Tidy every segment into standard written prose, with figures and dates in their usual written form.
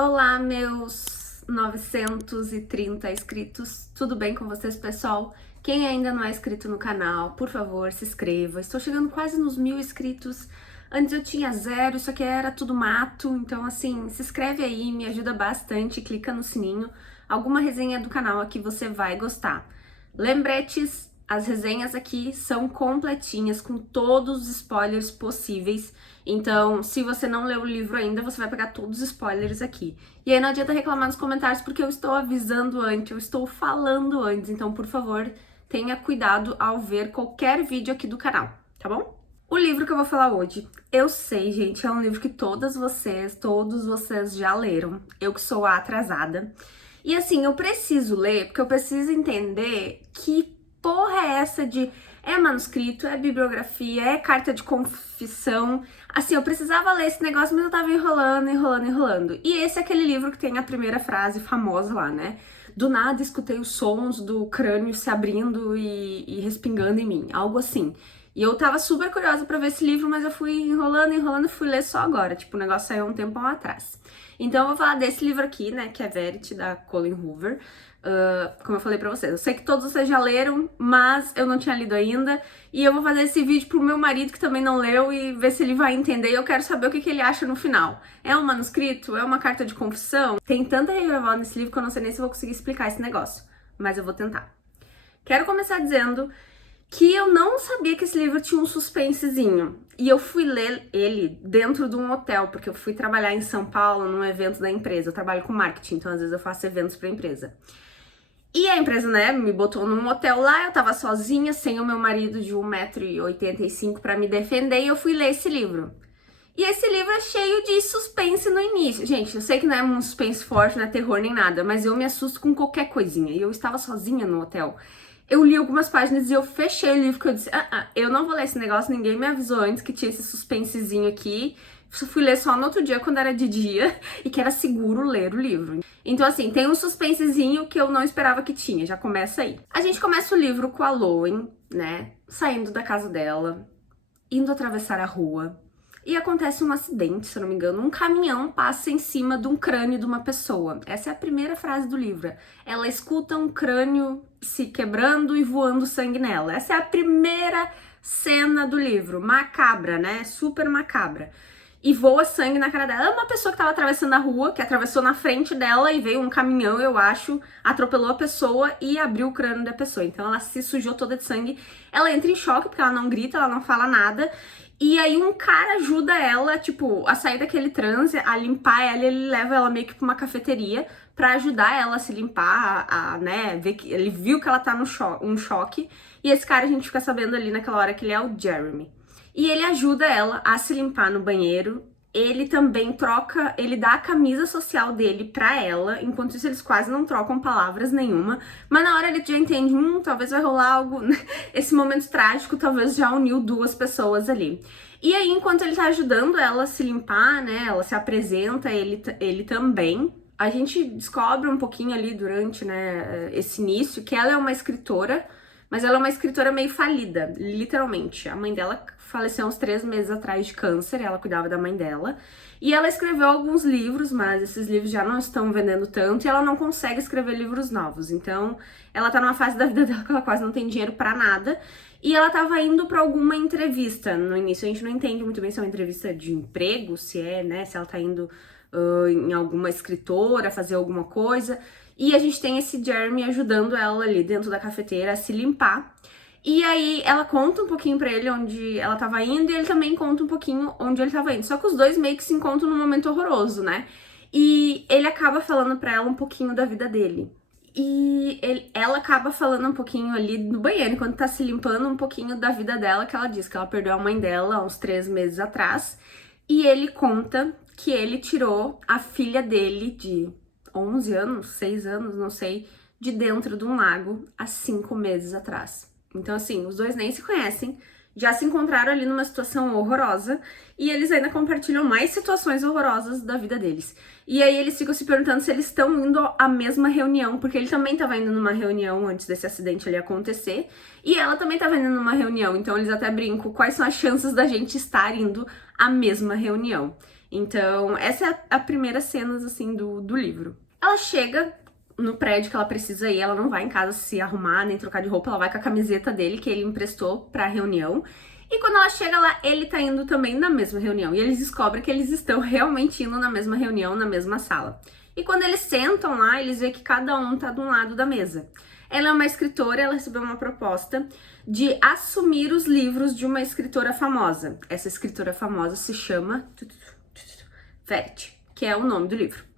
Olá, meus 930 inscritos, tudo bem com vocês, pessoal? Quem ainda não é inscrito no canal, por favor, se inscreva. Estou chegando quase nos 1000 inscritos. Antes eu tinha 0, isso aqui era tudo mato, então assim, se inscreve aí, me ajuda bastante, clica no sininho. Alguma resenha do canal aqui você vai gostar. Lembretes, as resenhas aqui são completinhas, com todos os spoilers possíveis. Então, se você não leu o livro ainda, você vai pegar todos os spoilers aqui. E aí não adianta reclamar nos comentários, porque eu estou avisando antes, eu estou falando antes. Então, por favor, tenha cuidado ao ver qualquer vídeo aqui do canal, tá bom? O livro que eu vou falar hoje, eu sei, gente, é um livro que todos vocês já leram. Eu que sou a atrasada. E assim, eu preciso ler, porque eu preciso entender que porra é essa de é manuscrito, é bibliografia, é carta de confissão. Assim, eu precisava ler esse negócio, mas eu tava enrolando. E esse é aquele livro que tem a primeira frase famosa lá, né? Do nada escutei os sons do crânio se abrindo e respingando em mim, algo assim. E eu tava super curiosa pra ver esse livro, mas eu fui enrolando e fui ler só agora. Tipo, o negócio saiu um tempão atrás. Então eu vou falar desse livro aqui, né, que é Verity, da Colleen Hoover. Como eu falei pra vocês, eu sei que todos vocês já leram, mas eu não tinha lido ainda. E eu vou fazer esse vídeo pro meu marido, que também não leu, e ver se ele vai entender. E eu quero saber o que ele acha no final. É um manuscrito? É uma carta de confissão? Tem tanta reviravolta nesse livro que eu não sei nem se eu vou conseguir explicar esse negócio. Mas eu vou tentar. Quero começar dizendo que eu não sabia que esse livro tinha um suspensezinho. E eu fui ler ele dentro de um hotel, porque eu fui trabalhar em São Paulo num evento da empresa. Eu trabalho com marketing, então às vezes eu faço eventos pra empresa. E a empresa, né, me botou num hotel lá, eu tava sozinha, sem o meu marido de 1,85 m pra me defender, e eu fui ler esse livro. E esse livro é cheio de suspense no início. Gente, eu sei que não é um suspense forte, não é terror nem nada, mas eu me assusto com qualquer coisinha. E eu estava sozinha no hotel. Eu li algumas páginas e eu fechei o livro, porque eu disse, eu não vou ler esse negócio, ninguém me avisou antes que tinha esse suspensezinho aqui. Eu fui ler só no outro dia, quando era de dia, e que era seguro ler o livro. Então, assim, tem um suspensezinho que eu não esperava que tinha, já começa aí. A gente começa o livro com a Lowen, né, saindo da casa dela, indo atravessar a rua, e acontece um acidente, se eu não me engano, um caminhão passa em cima de um crânio de uma pessoa. Essa é a primeira frase do livro. Ela escuta um crânio se quebrando e voando sangue nela. Essa é a primeira cena do livro. Macabra, né? Super macabra. E voa sangue na cara dela. É uma pessoa que tava atravessando a rua, que atravessou na frente dela e veio um caminhão, eu acho, atropelou a pessoa e abriu o crânio da pessoa. Então ela se sujou toda de sangue. Ela entra em choque porque ela não grita, ela não fala nada. E aí um cara ajuda ela, tipo, a sair daquele transe, a limpar ela, e ele leva ela meio que pra uma cafeteria pra ajudar ela a se limpar, né, ver que ele viu que ela tá no choque. E esse cara a gente fica sabendo ali naquela hora que ele é o Jeremy. E ele ajuda ela a se limpar no banheiro. Ele também troca, ele dá a camisa social dele pra ela, enquanto isso eles quase não trocam palavras nenhuma, mas na hora ele já entende, talvez vai rolar algo, esse momento trágico talvez já uniu duas pessoas ali. E aí, enquanto ele tá ajudando ela a se limpar, né, ela se apresenta, ele também, a gente descobre um pouquinho ali durante, né, esse início, que ela é uma escritora, mas ela é uma escritora meio falida, literalmente. A mãe dela faleceu uns 3 meses atrás de câncer, ela cuidava da mãe dela. E ela escreveu alguns livros, mas esses livros já não estão vendendo tanto e ela não consegue escrever livros novos. Então, ela tá numa fase da vida dela que ela quase não tem dinheiro pra nada. E ela tava indo pra alguma entrevista. No início a gente não entende muito bem se é uma entrevista de emprego, se é, né, se ela tá indo em alguma escritora fazer alguma coisa. E a gente tem esse Jeremy ajudando ela ali dentro da cafeteira a se limpar. E aí ela conta um pouquinho pra ele onde ela tava indo e ele também conta um pouquinho onde ele tava indo. Só que os dois meio que se encontram num momento horroroso, né? E ele acaba falando pra ela um pouquinho da vida dele. E ela acaba falando um pouquinho ali no banheiro, enquanto tá se limpando, um pouquinho da vida dela, que ela diz que ela perdeu a mãe dela há uns 3 meses atrás. E ele conta que ele tirou a filha dele de 11 anos, 6 anos, não sei, de dentro de um lago há 5 meses atrás. Então, assim, os dois nem se conhecem, já se encontraram ali numa situação horrorosa e eles ainda compartilham mais situações horrorosas da vida deles. E aí eles ficam se perguntando se eles estão indo à mesma reunião, porque ele também estava indo numa reunião antes desse acidente ali acontecer, e ela também estava indo numa reunião, então eles até brincam quais são as chances da gente estar indo à mesma reunião. Então, essa é a primeira cena, assim, do livro. Ela chega no prédio que ela precisa ir, ela não vai em casa se arrumar, nem trocar de roupa, ela vai com a camiseta dele, que ele emprestou pra reunião. E quando ela chega lá, ele tá indo também na mesma reunião. E eles descobrem que eles estão realmente indo na mesma reunião, na mesma sala. E quando eles sentam lá, eles veem que cada um tá de um lado da mesa. Ela é uma escritora, ela recebeu uma proposta de assumir os livros de uma escritora famosa. Essa escritora famosa se chama Verity, que é o nome do livro.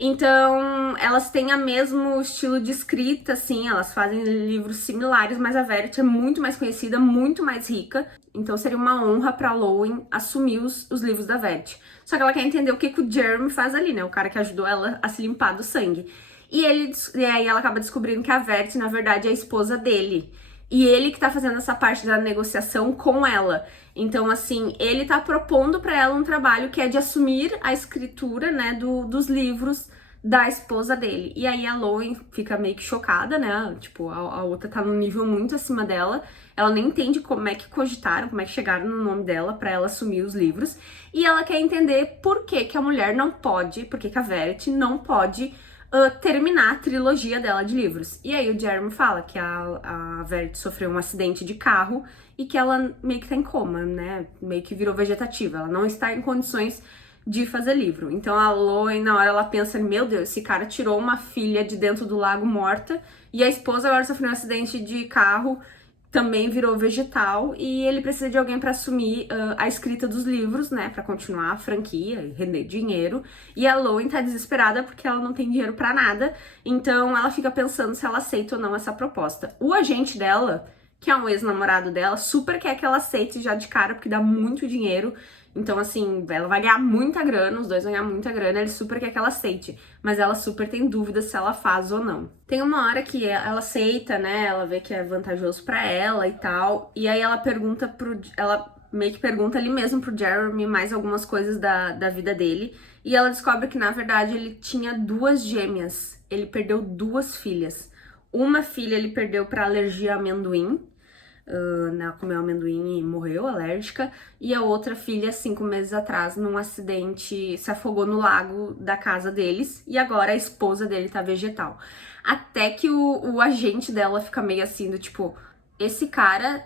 Então, elas têm o mesmo estilo de escrita, assim, elas fazem livros similares, mas a Verity é muito mais conhecida, muito mais rica. Então, seria uma honra pra Lowen assumir os livros da Verity. Só que ela quer entender o que o Jeremy faz ali, né? O cara que ajudou ela a se limpar do sangue. E aí ela acaba descobrindo que a Verity, na verdade, é a esposa dele. E ele que tá fazendo essa parte da negociação com ela. Então, assim, ele tá propondo pra ela um trabalho que é de assumir a escritura, né, dos livros da esposa dele. E aí a Lowen fica meio que chocada, né? Tipo, a outra tá num nível muito acima dela. Ela nem entende como é que cogitaram, como é que chegaram no nome dela pra ela assumir os livros. E ela quer entender por que que a mulher não pode, por que que a Verity não pode terminar a trilogia dela de livros. E aí o Jeremy fala que a Verity sofreu um acidente de carro e que ela meio que tá em coma, né? Meio que virou vegetativa. Ela não está em condições de fazer livro. Então a Lowen, na hora, ela pensa, meu Deus, esse cara tirou uma filha de dentro do lago morta e a esposa agora sofreu um acidente de carro, também virou vegetal e ele precisa de alguém para assumir a escrita dos livros, né, para continuar a franquia e render dinheiro. E a Lowen tá desesperada porque ela não tem dinheiro para nada, então ela fica pensando se ela aceita ou não essa proposta. O agente dela, que é um ex-namorado dela, super quer que ela aceite já de cara porque dá muito dinheiro. Então, assim, ela vai ganhar muita grana, os dois vão ganhar muita grana, ele super quer que ela aceite, mas ela super tem dúvidas se ela faz ou não. Tem uma hora que ela aceita, né, ela vê que é vantajoso pra ela e tal, e aí ela pergunta ela meio que pergunta ali mesmo pro Jeremy mais algumas coisas da vida dele, e ela descobre que, na verdade, ele tinha 2 gêmeas, ele perdeu 2 filhas. Uma filha ele perdeu pra alergia a amendoim, ela comeu amendoim e morreu alérgica, e a outra filha, 5 meses atrás, num acidente, se afogou no lago da casa deles, e agora a esposa dele tá vegetal. Até que o agente dela fica meio assim, do tipo, esse cara,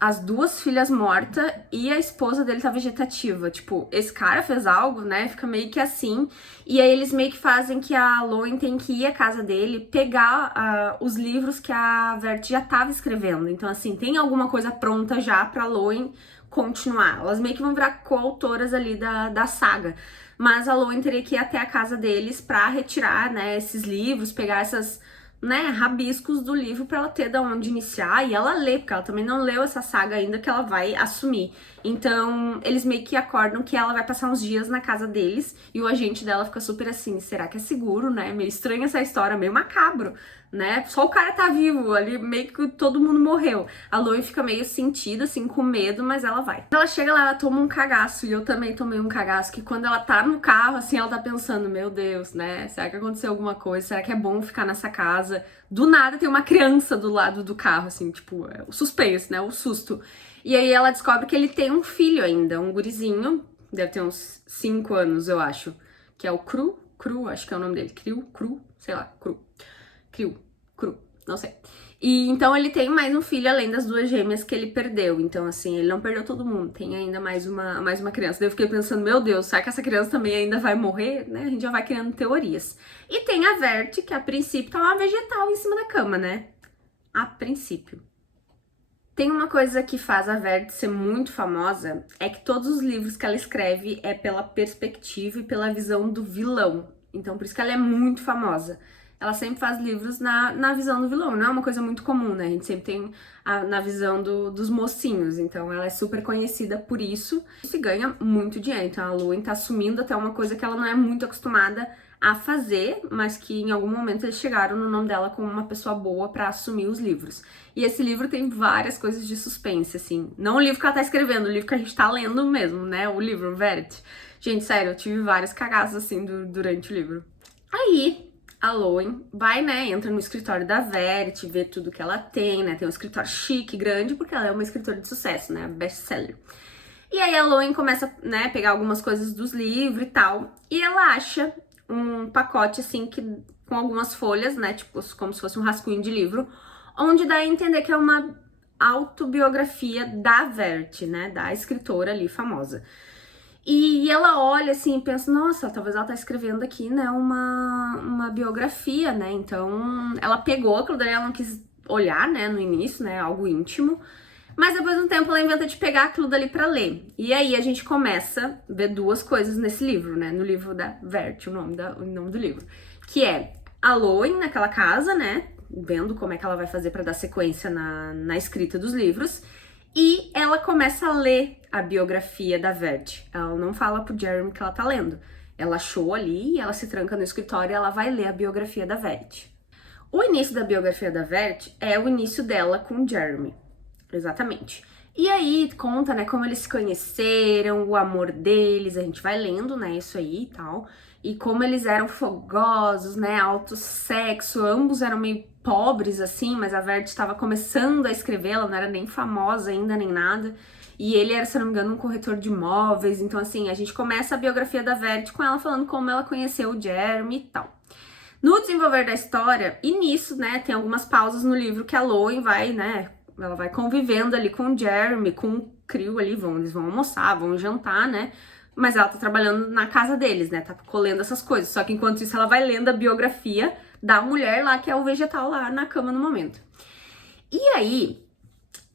as 2 filhas mortas e a esposa dele tá vegetativa. Tipo, esse cara fez algo, né? Fica meio que assim. E aí eles meio que fazem que a Lowen tem que ir à casa dele pegar os livros que a Verity já tava escrevendo. Então, assim, tem alguma coisa pronta já pra Lowen continuar. Elas meio que vão virar coautoras ali da saga. Mas a Lowen teria que ir até a casa deles pra retirar, né, esses livros, pegar essas, né, rabiscos do livro pra ela ter da onde iniciar e ela lê, porque ela também não leu essa saga ainda que ela vai assumir. Então, eles meio que acordam que ela vai passar uns dias na casa deles e o agente dela fica super assim, será que é seguro, né? Meio estranha essa história, meio macabro, né? Só o cara tá vivo, ali meio que todo mundo morreu. A Lowen fica meio sentida, assim, com medo, mas ela vai. Quando ela chega lá, ela toma um cagaço, e eu também tomei um cagaço, que quando ela tá no carro, assim, ela tá pensando, meu Deus, né? Será que aconteceu alguma coisa? Será que é bom ficar nessa casa? Do nada tem uma criança do lado do carro, assim, tipo, o suspense, né? O susto. E aí ela descobre que ele tem um filho ainda, um gurizinho, deve ter uns 5 anos, eu acho, que é o Cru, acho que é o nome dele, Cru, sei lá, Cru, não sei. E então ele tem mais um filho além das 2 gêmeas que ele perdeu. Então, assim, ele não perdeu todo mundo, tem ainda mais uma criança. Daí eu fiquei pensando, meu Deus, será que essa criança também ainda vai morrer? Né? A gente já vai criando teorias. E tem a Verity, que a princípio tá uma vegetal em cima da cama, né? A princípio. Tem uma coisa que faz a Verity ser muito famosa, é que todos os livros que ela escreve é pela perspectiva e pela visão do vilão. Então, por isso que ela é muito famosa. Ela sempre faz livros na visão do vilão, não é uma coisa muito comum, né? A gente sempre tem na visão dos mocinhos, então ela é super conhecida por isso. Isso ganha muito dinheiro, então a Lowen tá assumindo até uma coisa que ela não é muito acostumada a fazer, mas que em algum momento eles chegaram no nome dela como uma pessoa boa pra assumir os livros. E esse livro tem várias coisas de suspense, assim. Não o livro que ela tá escrevendo, o livro que a gente tá lendo mesmo, né? O livro Verity. Gente, sério, eu tive vários cagaços, assim, durante o livro. Aí, a Lowen vai, né, entra no escritório da Verity, vê tudo que ela tem, né? Tem um escritório chique, grande, porque ela é uma escritora de sucesso, né? Best-seller. E aí a Loen começa, né, a pegar algumas coisas dos livros e tal, e ela acha um pacote, assim, que com algumas folhas, né, tipo, como se fosse um rascunho de livro, onde dá a entender que é uma autobiografia da Verity, né, da escritora ali famosa. E ela olha assim e pensa, nossa, talvez ela tá escrevendo aqui, né, uma biografia, né, então ela pegou aquilo daí, ela não quis olhar, né, no início, né, algo íntimo, mas depois de um tempo ela inventa de pegar aquilo dali pra ler. E aí a gente começa a ver duas coisas nesse livro, né, no livro da Verity, o nome do livro, que é a Loen naquela casa, né, vendo como é que ela vai fazer pra dar sequência na escrita dos livros, e ela começa a ler a biografia da Verity. Ela não fala pro Jeremy que ela tá lendo. Ela achou ali, ela se tranca no escritório e ela vai ler a biografia da Verity. O início da biografia da Verity é o início dela com o Jeremy. Exatamente. E aí conta, né, como eles se conheceram, o amor deles, a gente vai lendo, né, isso aí e tal. E como eles eram fogosos, né, alto sexo, ambos eram meio pobres, assim, mas a Verity estava começando a escrever, ela não era nem famosa ainda, nem nada. E ele era, se não me engano, um corretor de imóveis. Então, assim, a gente começa a biografia da Verity com ela falando como ela conheceu o Jeremy e tal. No desenvolver da história, e nisso, né, tem algumas pausas no livro que a Loen vai, né, ela vai convivendo ali com o Jeremy, com o Creel ali, eles vão almoçar, vão jantar, né, mas ela tá trabalhando na casa deles, né, tá colhendo essas coisas, só que enquanto isso ela vai lendo a biografia da mulher lá, que é o vegetal lá na cama no momento. E aí,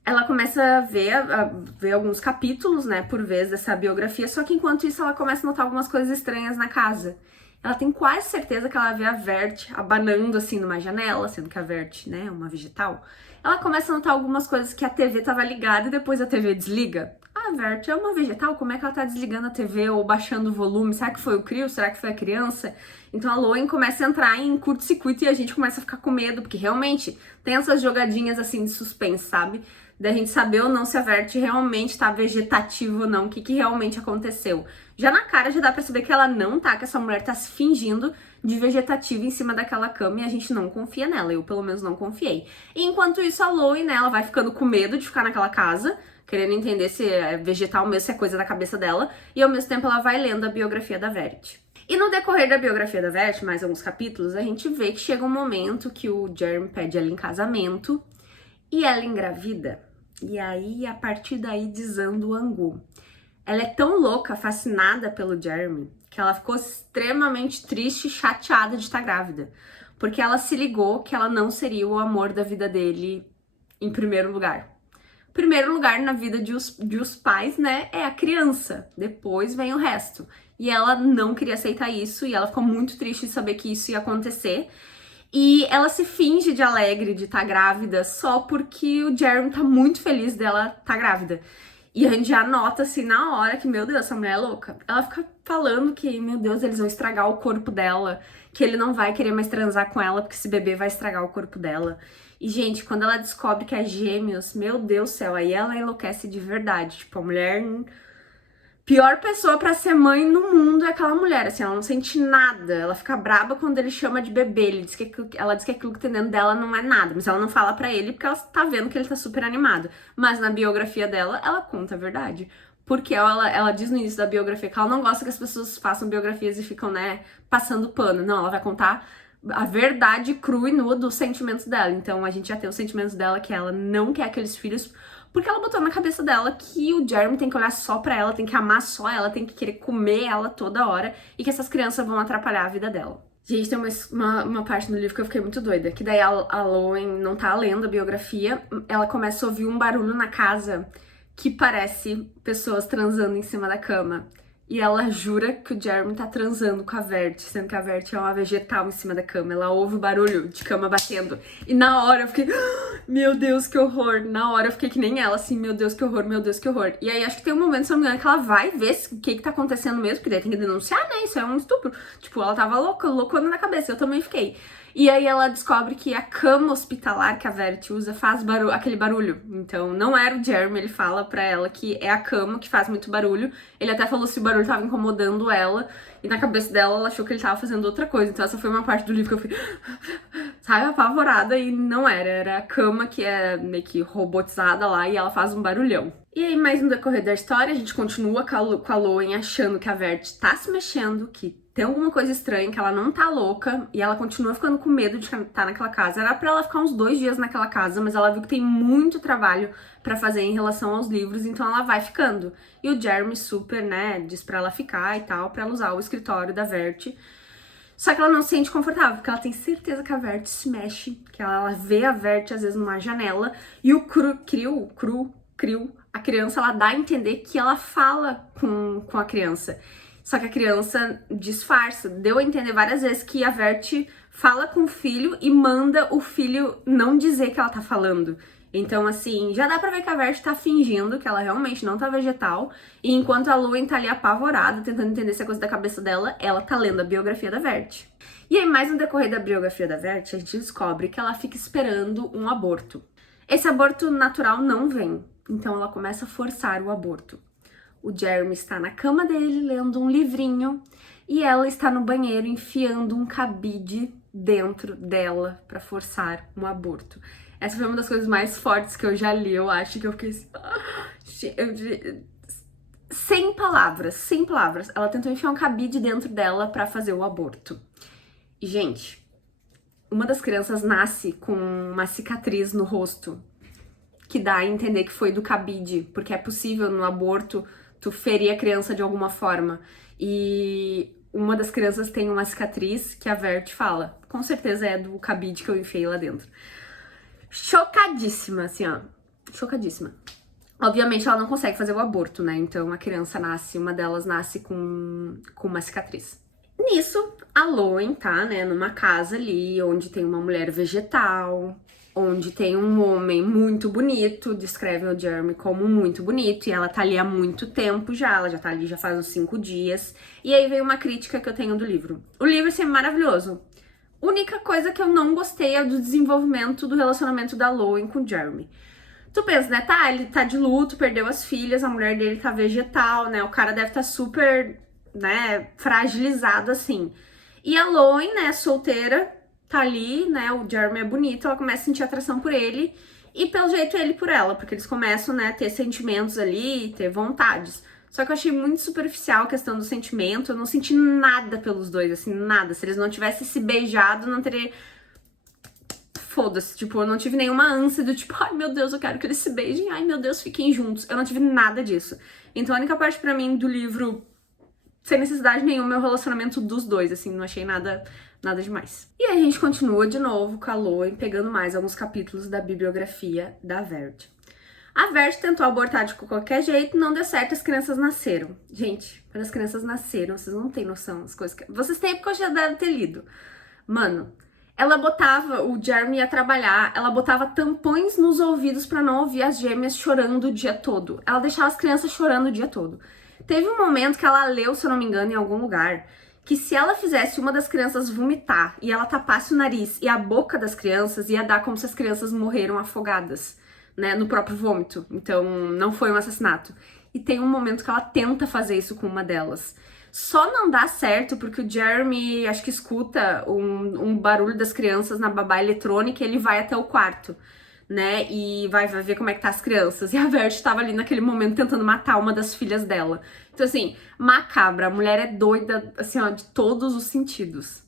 ela começa a ver alguns capítulos, né, por vez dessa biografia, só que enquanto isso ela começa a notar algumas coisas estranhas na casa. Ela tem quase certeza que ela vê a Verity abanando assim numa janela, sendo que a Verity, né, é uma vegetal. Ela começa a notar algumas coisas que a TV tava ligada e depois a TV desliga. A Verity é uma vegetal, como é que ela tá desligando a TV ou baixando o volume? Será que foi o Creel? Será que foi a criança? Então a Loen começa a entrar em curto-circuito e a gente começa a ficar com medo, porque realmente tem essas jogadinhas assim de suspense, sabe? Da gente saber ou não se a Verity realmente tá vegetativa ou não, o que realmente aconteceu. Já na cara já dá pra saber que ela não tá, que essa mulher tá se fingindo de vegetativa em cima daquela cama e a gente não confia nela, eu pelo menos não confiei. E enquanto isso a Loen, né, ela vai ficando com medo de ficar naquela casa, querendo entender se é vegetal mesmo, se é coisa da cabeça dela, e ao mesmo tempo ela vai lendo a biografia da Verity. E no decorrer da biografia da Verity, mais alguns capítulos, a gente vê que chega um momento que o Jeremy pede ela em casamento e ela engravida. E aí, a partir daí, desanda o angu. Ela é tão louca, fascinada pelo Jeremy, que ela ficou extremamente triste e chateada de estar grávida. Porque ela se ligou que ela não seria o amor da vida dele em primeiro lugar. Primeiro lugar na vida de os pais, né, é a criança. Depois vem o resto. E ela não queria aceitar isso e ela ficou muito triste de saber que isso ia acontecer. E ela se finge de alegre de estar grávida só porque o Jeremy tá muito feliz dela estar grávida. E a gente já nota assim na hora que, meu Deus, essa mulher é louca. Ela fica falando que, meu Deus, eles vão estragar o corpo dela, que ele não vai querer mais transar com ela porque esse bebê vai estragar o corpo dela. E, gente, quando ela descobre que é gêmeos, meu Deus do céu, aí ela enlouquece de verdade. Tipo, a mulher... Pior pessoa pra ser mãe no mundo é aquela mulher, assim, ela não sente nada. Ela fica braba quando ele chama de bebê. Ela diz que aquilo que tem dentro dela não é nada, mas ela não fala pra ele porque ela tá vendo que ele tá super animado. Mas na biografia dela, ela conta a verdade. Porque ela diz no início da biografia que ela não gosta que as pessoas façam biografias e ficam, né, passando pano. Não, ela vai contar a verdade crua e nua dos sentimentos dela. Então a gente já tem os sentimentos dela, que ela não quer aqueles filhos, porque ela botou na cabeça dela que o Jeremy tem que olhar só pra ela, tem que amar só ela, tem que querer comer ela toda hora e que essas crianças vão atrapalhar a vida dela. Gente, tem uma parte no livro que eu fiquei muito doida, que daí a Loen não tá lendo a biografia, ela começa a ouvir um barulho na casa que parece pessoas transando em cima da cama. E ela jura que o Jeremy tá transando com a Verity, sendo que a Verity é uma vegetal em cima da cama. Ela ouve o barulho de cama batendo. E na hora eu fiquei, meu Deus, que horror. Na hora eu fiquei que nem ela, assim, meu Deus, que horror, meu Deus, que horror. E aí acho que tem um momento, se não me engano, que ela vai ver o que tá acontecendo mesmo, porque daí tem que denunciar, né? Isso é um estupro. Tipo, ela tava loucona na cabeça, eu também fiquei. E aí ela descobre que a cama hospitalar que a Verity usa faz aquele barulho. Então não era o Jeremy, ele fala pra ela que é a cama que faz muito barulho. Ele até falou se o barulho tava incomodando ela. E na cabeça dela, ela achou que ele tava fazendo outra coisa. Então essa foi uma parte do livro que eu fui, sabe, apavorada. E não era. Era a cama que é meio que robotizada lá e ela faz um barulhão. E aí, mais no decorrer da história, a gente continua com a Loen achando que a Vert tá se mexendo, que tem alguma coisa estranha, que ela não tá louca, e ela continua ficando com medo de estar naquela casa. Era pra ela ficar uns 2 dias naquela casa, mas ela viu que tem muito trabalho pra fazer em relação aos livros, então ela vai ficando. E o Jeremy super, né, diz pra ela ficar e tal, pra ela usar o escritório da Vert. Só que ela não se sente confortável, porque ela tem certeza que a Vert se mexe, que ela vê a Vert às vezes numa janela, e o Krill, a criança, ela dá a entender que ela fala com a criança. Só que a criança disfarça. Deu a entender várias vezes que a Vert fala com o filho e manda o filho não dizer que ela tá falando. Então, assim, já dá pra ver que a Vert tá fingindo que ela realmente não tá vegetal. E enquanto a Loen tá ali apavorada, tentando entender se é coisa da cabeça dela, ela tá lendo a biografia da Vert. E aí, mais no decorrer da biografia da Vert, a gente descobre que ela fica esperando um aborto. Esse aborto natural não vem. Então ela começa a forçar o aborto. O Jeremy está na cama dele lendo um livrinho e ela está no banheiro enfiando um cabide dentro dela para forçar um aborto. Essa foi uma das coisas mais fortes que eu já li, eu acho que eu fiquei assim, sem palavras, sem palavras. Ela tentou enfiar um cabide dentro dela para fazer o aborto. E, gente, uma das crianças nasce com uma cicatriz no rosto, que dá a entender que foi do cabide, porque é possível no aborto tu ferir a criança de alguma forma. E uma das crianças tem uma cicatriz que a Vert fala, com certeza é do cabide que eu enfiei lá dentro. Chocadíssima, assim, ó, chocadíssima. Obviamente ela não consegue fazer o aborto, né, então a criança nasce, uma delas nasce com uma cicatriz. Nisso, a Loen tá, né, numa casa ali, onde tem uma mulher vegetal, onde tem um homem muito bonito, descrevem o Jeremy como muito bonito, e ela tá ali há muito tempo já, ela já tá ali já faz uns 5 dias. E aí veio uma crítica que eu tenho do livro. O livro é maravilhoso. Única coisa que eu não gostei é do desenvolvimento do relacionamento da Loen com o Jeremy. Tu pensa, né, tá, ele tá de luto, perdeu as filhas, a mulher dele tá vegetal, né, o cara deve tá super, né, fragilizado assim. E a Loen, né, solteira, tá ali, né, o Jeremy é bonito, ela começa a sentir atração por ele e pelo jeito ele por ela, porque eles começam, né, a ter sentimentos ali, ter vontades. Só que eu achei muito superficial a questão do sentimento, eu não senti nada pelos dois, assim, nada. Se eles não tivessem se beijado, não teria... Foda-se, tipo, eu não tive nenhuma ânsia do tipo, ai meu Deus, eu quero que eles se beijem, ai meu Deus, fiquem juntos. Eu não tive nada disso. Então a única parte pra mim do livro, sem necessidade nenhuma, é o relacionamento dos dois, assim, não achei nada demais. E aí a gente continua de novo com a Loen, pegando mais alguns capítulos da bibliografia da Vert. A Vert tentou abortar de qualquer jeito, não deu certo, as crianças nasceram. Gente, quando as crianças nasceram, vocês não têm noção das coisas que... Vocês têm porque eu já devem ter lido. Mano, ela botava, o Jeremy ia trabalhar, ela botava tampões nos ouvidos pra não ouvir as gêmeas chorando o dia todo. Ela deixava as crianças chorando o dia todo. Teve um momento que ela leu, se eu não me engano, em algum lugar, que se ela fizesse uma das crianças vomitar e ela tapasse o nariz e a boca das crianças, ia dar como se as crianças morreram afogadas, né, no próprio vômito. Então, não foi um assassinato. E tem um momento que ela tenta fazer isso com uma delas. Só não dá certo porque o Jeremy, acho que escuta um barulho das crianças na babá eletrônica e ele vai até o quarto, né, e vai ver como é que tá as crianças. E a Vert tava ali naquele momento tentando matar uma das filhas dela. Então, assim, macabra. A mulher é doida, assim, ó, de todos os sentidos.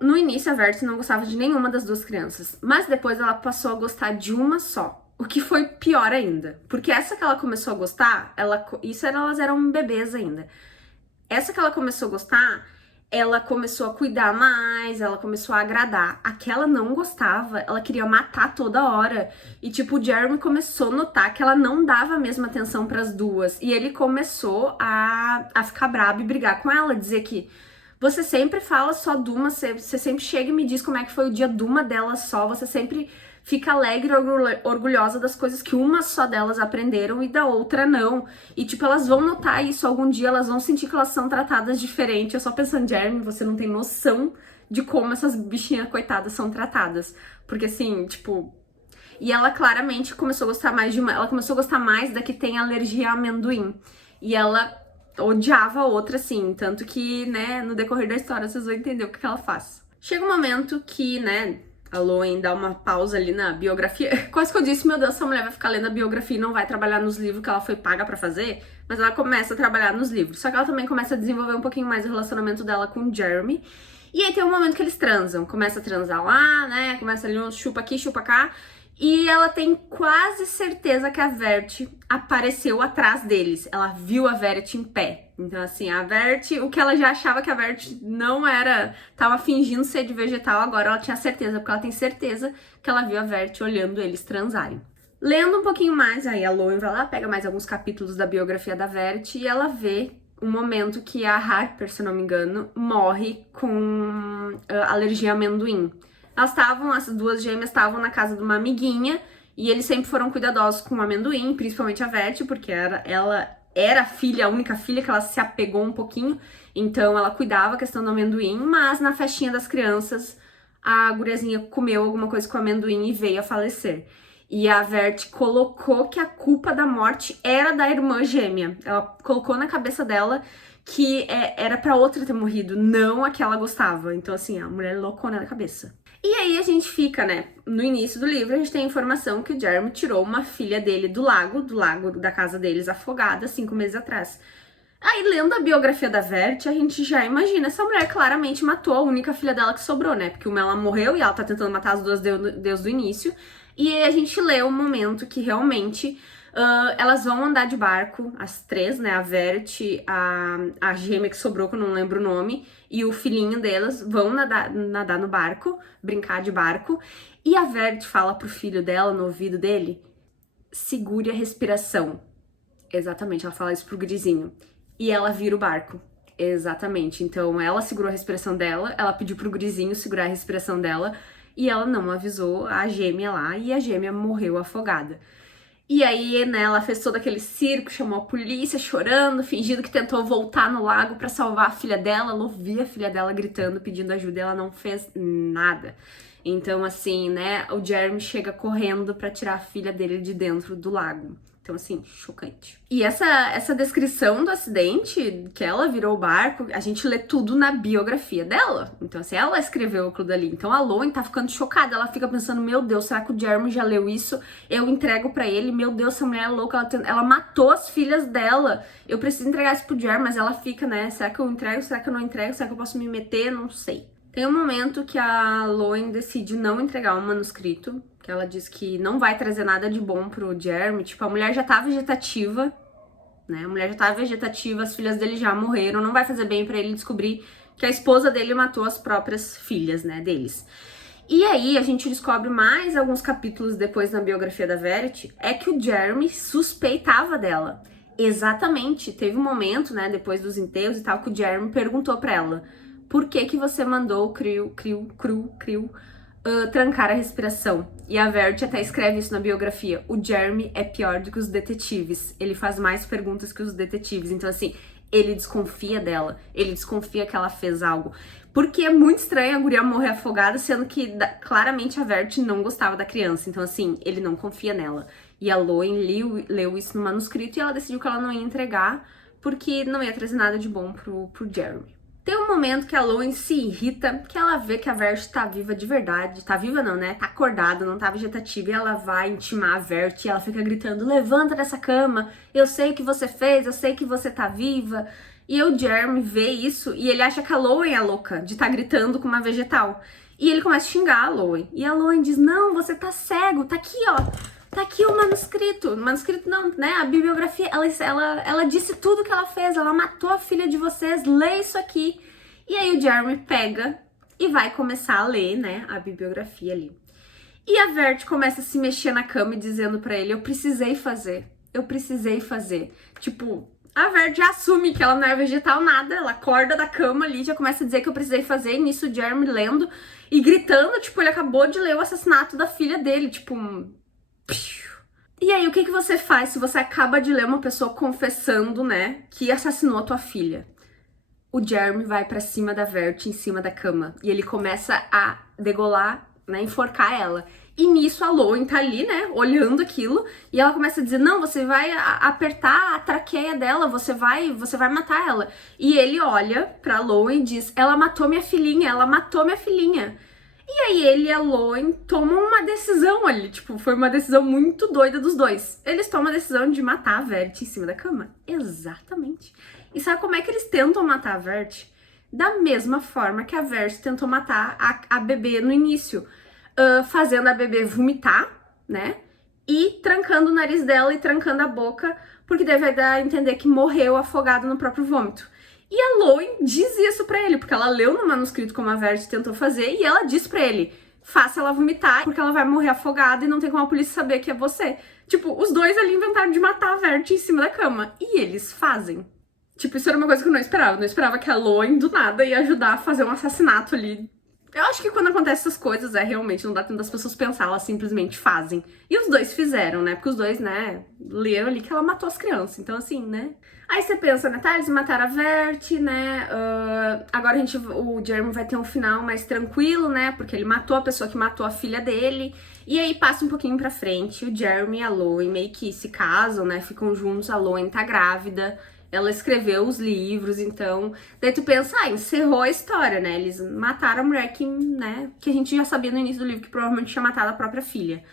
No início, a Vert não gostava de nenhuma das duas crianças, mas depois ela passou a gostar de uma só. O que foi pior ainda, porque essa que ela começou a gostar, elas eram bebês ainda. Essa que ela começou a gostar, ela começou a cuidar mais, ela começou a agradar. A que ela não gostava, ela queria matar toda hora. E tipo, o Jeremy começou a notar que ela não dava a mesma atenção pras duas. E ele começou a ficar brabo e brigar com ela, dizer que você sempre fala só de uma, você sempre chega e me diz como é que foi o dia de uma delas só, você sempre fica alegre e orgulhosa das coisas que uma só delas aprenderam e da outra não. E, tipo, elas vão notar isso algum dia, elas vão sentir que elas são tratadas diferente. Eu só pensando, Jeremy, você não tem noção de como essas bichinhas coitadas são tratadas. Porque, assim, tipo... E ela claramente começou a gostar mais de uma... Ela começou a gostar mais da que tem alergia a amendoim. E ela odiava a outra, assim. Tanto que, né, no decorrer da história vocês vão entender o que ela faz. Chega um momento que, né... A Lowen dá uma pausa ali na biografia. Quase que eu disse, meu Deus, essa mulher vai ficar lendo a biografia e não vai trabalhar nos livros que ela foi paga pra fazer. Mas ela começa a trabalhar nos livros. Só que ela também começa a desenvolver um pouquinho mais o relacionamento dela com o Jeremy. E aí tem um momento que eles transam. Começa a transar lá, né? Começa ali um chupa aqui, chupa cá. E ela tem quase certeza que a Vert apareceu atrás deles. Ela viu a Vert em pé. Então, assim, a Vert, o que ela já achava que a Vert não era, tava fingindo ser de vegetal, agora ela tinha certeza, porque ela tem certeza que ela viu a Vert olhando eles transarem. Lendo um pouquinho mais, aí a Lowen vai lá, pega mais alguns capítulos da biografia da Vert e ela vê um momento que a Harper, se não me engano, morre com alergia a amendoim. Elas estavam, as duas gêmeas estavam na casa de uma amiguinha e eles sempre foram cuidadosos com o amendoim, principalmente a Vert, porque ela era a filha, a única filha que ela se apegou um pouquinho, então ela cuidava a questão do amendoim, mas na festinha das crianças a guriazinha comeu alguma coisa com amendoim e veio a falecer. E a Vert colocou que a culpa da morte era da irmã gêmea. Ela colocou na cabeça dela que era pra outra ter morrido, não a que ela gostava. Então, assim, a mulher loucona na cabeça. E aí a gente fica, né, no início do livro, a gente tem a informação que o Jeremy tirou uma filha dele do lago da casa deles, afogada, 5 meses atrás. Aí, lendo a biografia da Vert, a gente já imagina, essa mulher claramente matou a única filha dela que sobrou, né, porque uma ela morreu e ela tá tentando matar as duas desde o início. E aí a gente lê o momento que realmente elas vão andar de barco, as três, né, a Vert, a gêmea que sobrou, que eu não lembro o nome, e o filhinho delas vão nadar no barco, brincar de barco, e a Vert fala pro filho dela, no ouvido dele, segure a respiração. Exatamente, ela fala isso pro gurizinho. E ela vira o barco. Exatamente, então ela segurou a respiração dela, ela pediu pro gurizinho segurar a respiração dela, e ela não avisou a gêmea lá, e a gêmea morreu afogada. E aí, né, ela fez todo aquele circo, chamou a polícia chorando, fingindo que tentou voltar no lago pra salvar a filha dela. Ela ouvia a filha dela gritando, pedindo ajuda, e ela não fez nada. Então, assim, né, o Jeremy chega correndo pra tirar a filha dele de dentro do lago. Então, assim, chocante. E essa descrição do acidente, que ela virou o barco, a gente lê tudo na biografia dela. Então, assim, ela escreveu aquilo dali. Então, a Lowen tá ficando chocada. Ela fica pensando, meu Deus, será que o Jeremy já leu isso? Eu entrego pra ele. Meu Deus, essa mulher é louca. Ela matou as filhas dela. Eu preciso entregar isso pro Jeremy, mas ela fica, né? Será que eu entrego? Será que eu não entrego? Será que eu posso me meter? Não sei. Tem um momento que a Lowen decide não entregar o manuscrito, que ela diz que não vai trazer nada de bom pro Jeremy. Tipo, a mulher já tá vegetativa, né? A mulher já tá vegetativa, as filhas dele já morreram, não vai fazer bem pra ele descobrir que a esposa dele matou as próprias filhas, né, deles. E aí a gente descobre mais alguns capítulos depois na biografia da Verity, é que o Jeremy suspeitava dela. Exatamente, teve um momento, né, depois dos enterros e tal, que o Jeremy perguntou pra ela: por que que você mandou o Creel trancar a respiração? E a Verity até escreve isso na biografia. O Jeremy é pior do que os detetives. Ele faz mais perguntas que os detetives. Então, assim, ele desconfia dela. Ele desconfia que ela fez algo. Porque é muito estranho a guria morrer afogada, sendo que claramente a Verity não gostava da criança. Então, assim, ele não confia nela. E a Lowen leu isso no manuscrito e ela decidiu que ela não ia entregar, porque não ia trazer nada de bom pro Jeremy. Tem um momento que a Lowen se irrita, que ela vê que a Vert tá viva de verdade. Tá viva não, né? Tá acordada, não tá vegetativa. E ela vai intimar a Vert e ela fica gritando: levanta dessa cama, eu sei o que você fez, eu sei que você tá viva. E o Jeremy vê isso e ele acha que a Lowen é louca de tá gritando com uma vegetal. E ele começa a xingar a Lowen. E a Lowen diz: não, você tá cego, tá aqui, ó. Tá aqui o manuscrito. O manuscrito não, né? A bibliografia, ela disse tudo que ela fez. Ela matou a filha de vocês. Lê isso aqui. E aí o Jeremy pega e vai começar a ler, né? A bibliografia ali. E a Vert começa a se mexer na cama e dizendo pra ele: eu precisei fazer. Eu precisei fazer. Tipo, a Vert já assume que ela não é vegetal nada. Ela acorda da cama ali, já começa a dizer que eu precisei fazer. E nisso o Jeremy lendo e gritando. Tipo, ele acabou de ler o assassinato da filha dele. Tipo, e aí, o que você faz se você acaba de ler uma pessoa confessando, né, que assassinou a tua filha? O Jeremy vai pra cima da Vert, em cima da cama, e ele começa a degolar, né, enforcar ela. E nisso a Lowen tá ali, né, olhando aquilo, e ela começa a dizer: não, você vai apertar a traqueia dela, você vai matar ela. E ele olha pra Lowen e diz: ela matou minha filhinha, ela matou minha filhinha. E aí ele e a Loen tomam uma decisão ali, tipo, foi uma decisão muito doida dos dois. Eles tomam a decisão de matar a Verity em cima da cama. Exatamente. E sabe como é que eles tentam matar a Verity? Da mesma forma que a Verity tentou matar a bebê no início, fazendo a bebê vomitar, né? E trancando o nariz dela e trancando a boca, porque deve dar a entender que morreu afogada no próprio vômito. E a Loen diz isso pra ele, porque ela leu no manuscrito como a Verity tentou fazer, e ela diz pra ele, faça ela vomitar, porque ela vai morrer afogada e não tem como a polícia saber que é você. Tipo, os dois ali inventaram de matar a Verity em cima da cama, e eles fazem. Tipo, isso era uma coisa que eu não esperava. Não esperava que a Loen, do nada, ia ajudar a fazer um assassinato ali. Eu acho que quando acontecem essas coisas, realmente, não dá tempo das pessoas pensar, elas simplesmente fazem. E os dois fizeram, né? Porque os dois, né, leram ali que ela matou as crianças. Então, assim, né? Aí você pensa, né, tá, eles mataram a Verity, né? Agora o Jeremy vai ter um final mais tranquilo, né? Porque ele matou a pessoa que matou a filha dele. E aí passa um pouquinho pra frente, o Jeremy e a Loen meio que se casam, né? Ficam juntos, a Loen tá grávida. Ela escreveu os livros, então... Daí tu pensa, encerrou a história, né? Eles mataram a mulher que, né, que a gente já sabia no início do livro que provavelmente tinha matado a própria filha.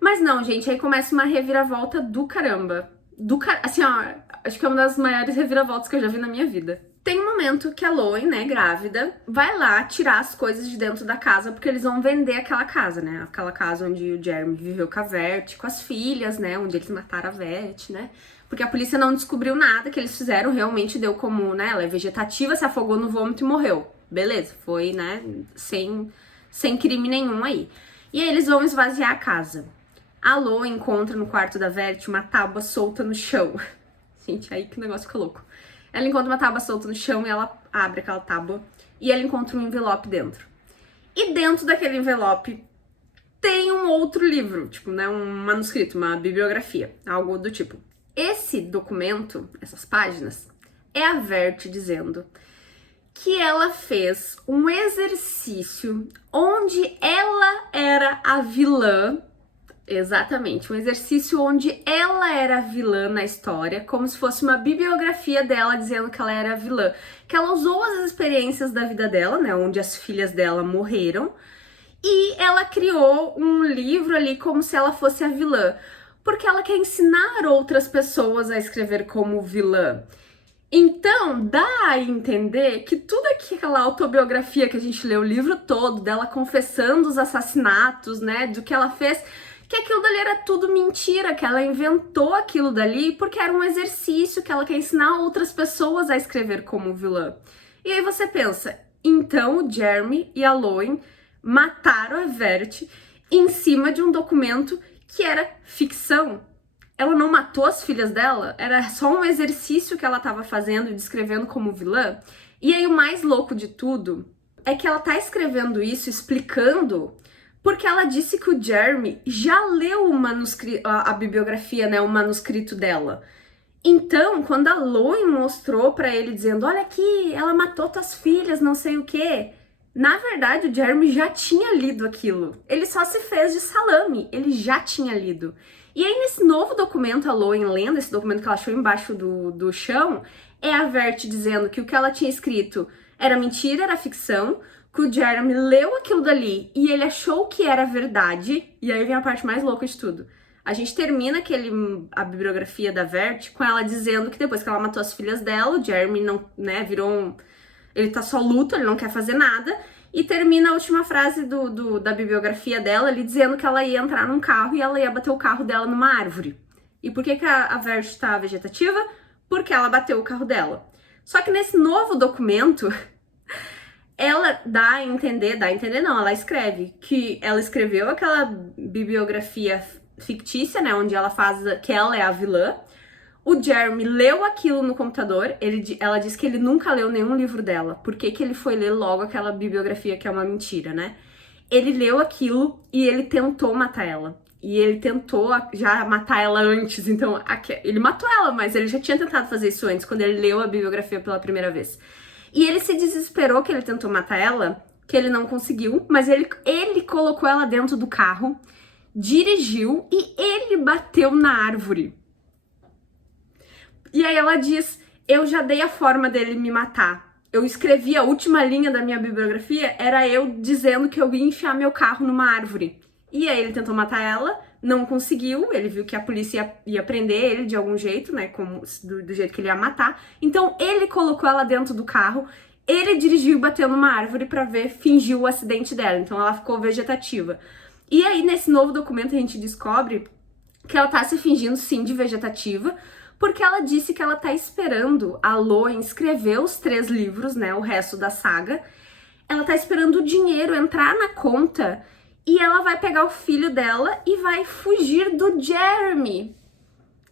Mas não, gente, aí começa uma reviravolta do caramba. Assim, ó, acho que é uma das maiores reviravoltas que eu já vi na minha vida. Tem um momento que a Loen, né, grávida, vai lá tirar as coisas de dentro da casa, porque eles vão vender aquela casa, né? Aquela casa onde o Jeremy viveu com a Verity, com as filhas, né? Onde eles mataram a Verity, né? Porque a polícia não descobriu nada que eles fizeram, realmente deu como, né? Ela é vegetativa, se afogou no vômito e morreu. Beleza, foi, né? Sem crime nenhum aí. E aí eles vão esvaziar a casa. A Loen encontra no quarto da Verity uma tábua solta no chão. Gente, aí que negócio ficou louco. Ela encontra uma tábua solta no chão e ela abre aquela tábua e ela encontra um envelope dentro. E dentro daquele envelope tem um outro livro, tipo, né, um manuscrito, uma bibliografia, algo do tipo. Esse documento, essas páginas, é a Verity dizendo que ela fez um exercício onde ela era a vilã. Exatamente, um exercício onde ela era a vilã na história, como se fosse uma bibliografia dela dizendo que ela era a vilã. Que ela usou as experiências da vida dela, né, onde as filhas dela morreram, e ela criou um livro ali como se ela fosse a vilã, porque ela quer ensinar outras pessoas a escrever como vilã. Então, dá a entender que tudo aquela autobiografia que a gente lê o livro todo, dela confessando os assassinatos, né, do que ela fez, que aquilo dali era tudo mentira, que ela inventou aquilo dali porque era um exercício que ela quer ensinar outras pessoas a escrever como vilã. E aí você pensa, então o Jeremy e a Loen mataram a Verity em cima de um documento que era ficção. Ela não matou as filhas dela, era só um exercício que ela estava fazendo e descrevendo como vilã. E aí o mais louco de tudo é que ela tá escrevendo isso, explicando, porque ela disse que o Jeremy já leu o manuscrito, a bibliografia, né, o manuscrito dela. Então, quando a Loen mostrou pra ele dizendo, olha aqui, ela matou tuas filhas, não sei o quê, na verdade o Jeremy já tinha lido aquilo. Ele só se fez de salame, ele já tinha lido. E aí nesse novo documento, a Loen lendo esse documento que ela achou embaixo do chão, é a Verity dizendo que o que ela tinha escrito era mentira, era ficção, que o Jeremy leu aquilo dali e ele achou que era verdade, e aí vem a parte mais louca de tudo. A gente termina a bibliografia da Verity com ela dizendo que depois que ela matou as filhas dela, o Jeremy não, né, ele tá só luto, ele não quer fazer nada, e termina a última frase da bibliografia dela ali dizendo que ela ia entrar num carro e ela ia bater o carro dela numa árvore. E por que a Verity tá vegetativa? Porque ela bateu o carro dela. Só que nesse novo documento, ela dá a entender não, ela escreve que ela escreveu aquela bibliografia fictícia, né, onde ela faz que ela é a vilã. O Jeremy leu aquilo no computador, ela diz que ele nunca leu nenhum livro dela. Por que ele foi ler logo aquela bibliografia que é uma mentira, né? Ele leu aquilo e ele tentou matar ela. E ele tentou já matar ela antes, então ele matou ela, mas ele já tinha tentado fazer isso antes, quando ele leu a bibliografia pela primeira vez. E ele se desesperou que ele tentou matar ela, que ele não conseguiu, mas ele colocou ela dentro do carro, dirigiu e ele bateu na árvore. E aí ela diz, eu já dei a forma dele me matar. eu escrevi a última linha da minha bibliografia, era eu dizendo que eu ia enfiar meu carro numa árvore. E aí ele tentou matar ela, não conseguiu, ele viu que a polícia ia prender ele de algum jeito, né, como, do jeito que ele ia matar. Então ele colocou ela dentro do carro, ele dirigiu e bateu numa árvore pra ver, fingiu o acidente dela, então ela ficou vegetativa. E aí nesse novo documento a gente descobre que ela tá se fingindo sim de vegetativa, porque ela disse que ela tá esperando a Loen escrever os 3 livros, né, o resto da saga. Ela tá esperando o dinheiro entrar na conta e ela vai pegar o filho dela e vai fugir do Jeremy.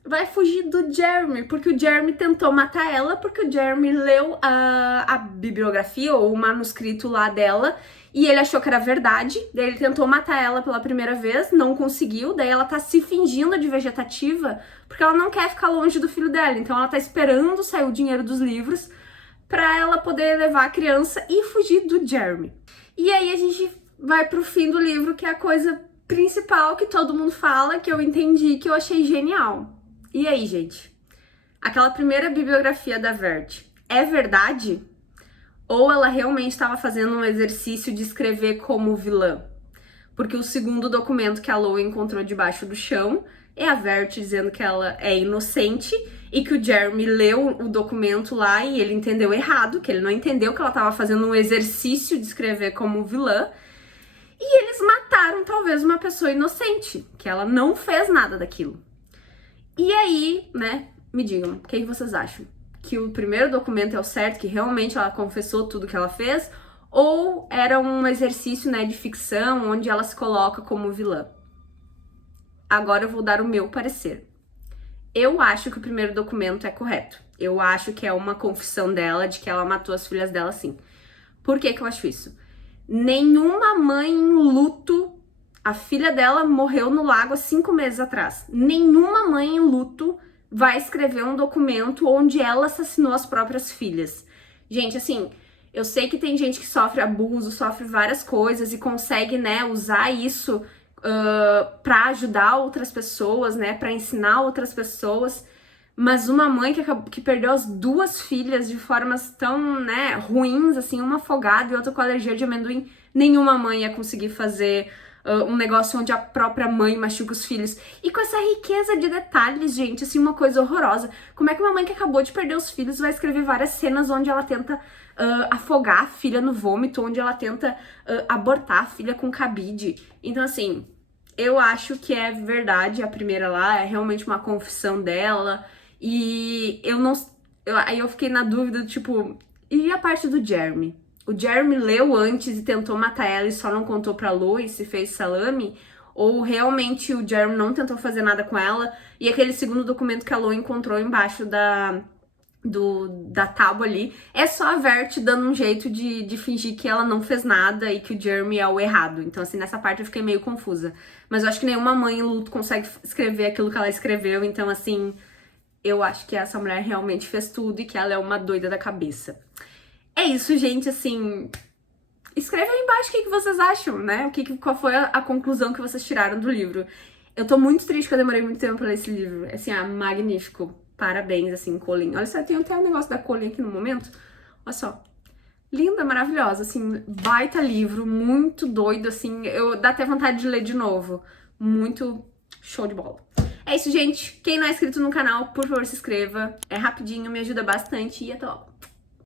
Vai fugir do Jeremy, porque o Jeremy tentou matar ela, porque o Jeremy leu a bibliografia ou o manuscrito lá dela e ele achou que era verdade, daí ele tentou matar ela pela primeira vez, não conseguiu, daí ela tá se fingindo de vegetativa, porque ela não quer ficar longe do filho dela, então ela tá esperando sair o dinheiro dos livros pra ela poder levar a criança e fugir do Jeremy. E aí a gente vai pro fim do livro, que é a coisa principal que todo mundo fala, que eu entendi, que eu achei genial. E aí, gente? Aquela primeira bibliografia da Vert é verdade? Ou ela realmente estava fazendo um exercício de escrever como vilã? Porque o segundo documento que a Lo encontrou debaixo do chão é a Vert dizendo que ela é inocente e que o Jeremy leu o documento lá e ele entendeu errado, que ele não entendeu que ela estava fazendo um exercício de escrever como vilã. E eles mataram talvez uma pessoa inocente, que ela não fez nada daquilo. E aí, né, me digam, o que vocês acham? Que o primeiro documento é o certo, que realmente ela confessou tudo que ela fez, ou era um exercício, né, de ficção, onde ela se coloca como vilã? Agora eu vou dar o meu parecer. Eu acho que o primeiro documento é correto. Eu acho que é uma confissão dela de que ela matou as filhas dela, sim. Por que eu acho isso? Nenhuma mãe em luto, a filha dela morreu no lago há 5 meses atrás. Nenhuma mãe em luto vai escrever um documento onde ela assassinou as próprias filhas. Gente, assim, eu sei que tem gente que sofre abuso, sofre várias coisas e consegue, né, usar isso pra ajudar outras pessoas, né, pra ensinar outras pessoas. Mas uma mãe que perdeu as 2 filhas de formas tão, né, ruins, assim, uma afogada e outra com alergia de amendoim, nenhuma mãe ia conseguir fazer um negócio onde a própria mãe machuca os filhos. E com essa riqueza de detalhes, gente, assim, uma coisa horrorosa. Como é que uma mãe que acabou de perder os filhos vai escrever várias cenas onde ela tenta afogar a filha no vômito, onde ela tenta abortar a filha com cabide? Então, assim, eu acho que é verdade a primeira lá, é realmente uma confissão dela. E eu não... aí eu fiquei na dúvida, tipo... E a parte do Jeremy? O Jeremy leu antes e tentou matar ela e só não contou pra Lo e se fez salame? Ou realmente o Jeremy não tentou fazer nada com ela? E aquele segundo documento que a Lo encontrou embaixo da tábua ali, é só a Vert dando um jeito de fingir que ela não fez nada e que o Jeremy é o errado. Então, assim, nessa parte eu fiquei meio confusa. Mas eu acho que nenhuma mãe em luto consegue escrever aquilo que ela escreveu, então, assim... Eu acho que essa mulher realmente fez tudo e que ela é uma doida da cabeça. É isso, gente, assim... Escreve aí embaixo o que vocês acham, né? Qual foi a conclusão que vocês tiraram do livro. Eu tô muito triste que eu demorei muito tempo pra ler esse livro. Assim, magnífico. Parabéns, assim, Colleen. Olha só, tem até um negócio da Colleen aqui no momento. Olha só. Linda, maravilhosa, assim, baita livro, muito doido, assim. Dá até vontade de ler de novo. Muito show de bola. É isso, gente. Quem não é inscrito no canal, por favor, se inscreva. É rapidinho, me ajuda bastante e até logo.